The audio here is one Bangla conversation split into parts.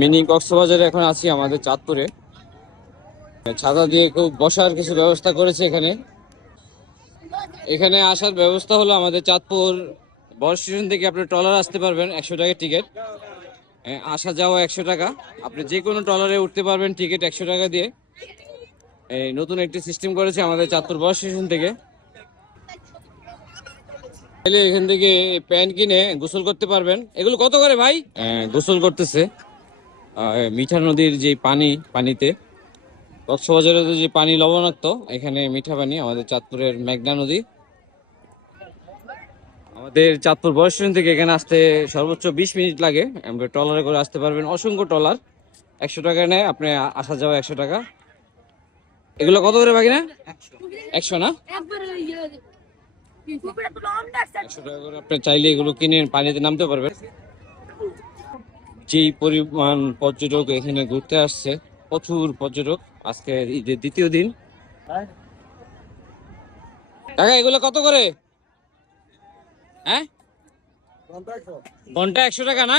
মিনি কক্সবাজারে এখন আছি আমাদের চাঁদপুরে। ছাতা দিয়ে খুব বসার কিছু ব্যবস্থা করেছে এখানে। এখানে আসার ব্যবস্থা হলো আমাদের চাঁদপুর বড় স্টেশন থেকে আপনি ট্রলার আসতে পারবেন, 100 টাকা টিকিট। আসা যাওয়া 100 টাকা। আপনি যে কোনো ট্রলারে উঠতে পারবেন টিকিট 100 টাকা দিয়ে। এই নতুন একটি সিস্টেম করেছে আমাদের চাঁদপুর বড় স্টেশন থেকে। চাইলে এখান থেকে প্যান্ট কিনে গোসল করতে পারবেন। এগুলো কত করে ভাই? গোসল করতেছে মিঠা নদীর যে পানিতে। কক্সবাজারে যে পানি লবণাক্ত, এখানে মিঠা পানি আমাদের চাঁদপুরের মেঘনা নদী। আমাদের চাঁদপুর বড় স্টেশন থেকে এখানে আসতে সর্বোচ্চ 20 মিনিট লাগে। আমরা ট্রলারে করে আসতে পারবেন, অসংখ্য ট্রলার। 100 টাকা নেয়, আপনি আসা যাওয়া 100 টাকা। এগুলো কত করে বাকি না? 100 না? 100 টাকা করে আপনি চাইলে এগুলো কিনে পানিতে নামতে পারবেন। যেই পরিমাণ পর্যটক এখানে ঘুরতে আসছে, প্রচুর পর্যটক। আজকে ঈদের দ্বিতীয় দিন। টাকা এগুলো কত করে? হ্যাঁ, ঘন্টা 100 টাকা না?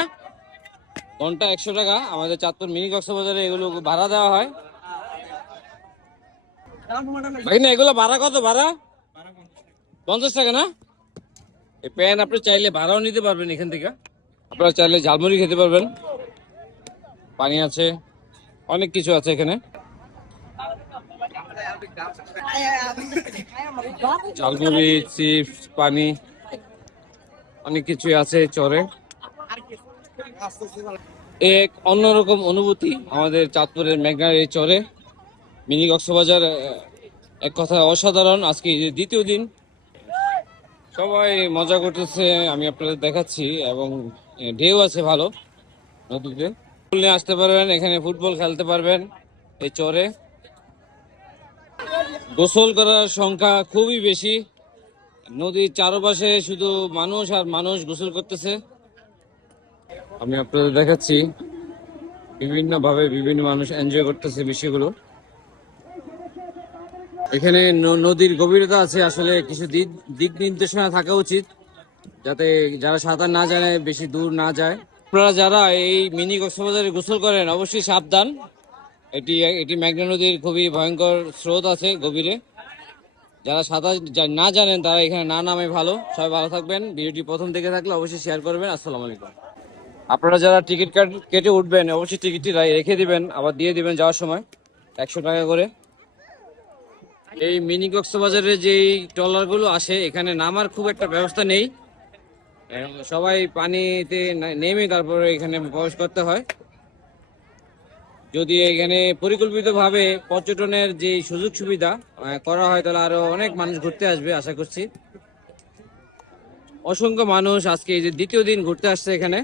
ঘন্টা 100 টাকা। আমাদের চাঁদপুর মিনি কক্সবাজারে এগুলো ভাড়া দেওয়া হয়। ভাই না, এগুলো ভাড়া কত? ভাড়া 50 টাকা না? এই প্যান আপনি চাইলে ভাড়াও নিতে পারবেন এখান থেকে। আপনারা চাইলে ঝালমুড়ি খেতে পারবেন, পানি আছে, অনেক কিছু আছে এখানে। ঝালমুড়ি, চিপস, পানি, অনেক কিছু আছে চরে। এক অন্যরকম অনুভূতি আমাদের চাঁদপুরের মেঘনার এই চরে। মিনি কক্সবাজার এক কথা অসাধারণ। আজকে দ্বিতীয় দিন, সবাই মজা করতেছে, আমি আপনাদের দেখাচ্ছি। এবং ঢেউ আছে ভালো নদীতে। ফুটবল নিয়ে আসতে পারবেন, এখানে ফুটবল খেলতে পারবেন এই চরে। গোসল করার সংখ্যা খুবই বেশি। নদীর চারপাশে শুধু মানুষ আর মানুষ গোসল করতেছে। আমি আপনাদের দেখাচ্ছি, বিভিন্ন ভাবে বিভিন্ন মানুষ এনজয় করতেছে বিষয়গুলো। এখানে নদীর গভীরতা আছে, আসলে কিছু দিক দিক নির্দেশনা থাকা উচিত, যাতে যারা সাঁতার না জানে বেশি দূর না যায়। আপনারা যারা এই মিনি কক্সবাজারে গোসল করেন অবশ্যই সাবধান। এটি এটি মেঘনা নদীর খুবই ভয়ঙ্কর স্রোত আছে গভীরে। যারা সাঁতার না জানেন তারা এখানে না নামে ভালো। সবাই ভালো থাকবেন। ভিডিওটি প্রথম থেকে থাকলে অবশ্যই শেয়ার করবেন। আসসালামু আলাইকুম। আপনারা যারা টিকিট কেটে উঠবেন অবশ্যই টিকিটটি রেখে দিবেন, আবার দিয়ে দিবেন যাওয়ার সময় 100 টাকা করে। এই মিনি কক্সবাজারে যেই ট্রলার গুলো আসে এখানে নামার খুব একটা ব্যবস্থা নেই। সবাই পানিতে নেমে তারপরে এখানে প্রবেশ করতে হয়। যদি এখানে পরিকল্পিতভাবে পর্যটনের যে সুযোগ সুবিধা করা হয় তাহলে আরো অনেক মানুষ ঘুরতে আসবে আশা করছি। অসংখ্য মানুষ আজকে এই যে দ্বিতীয় দিন ঘুরতে আসছে এখানে।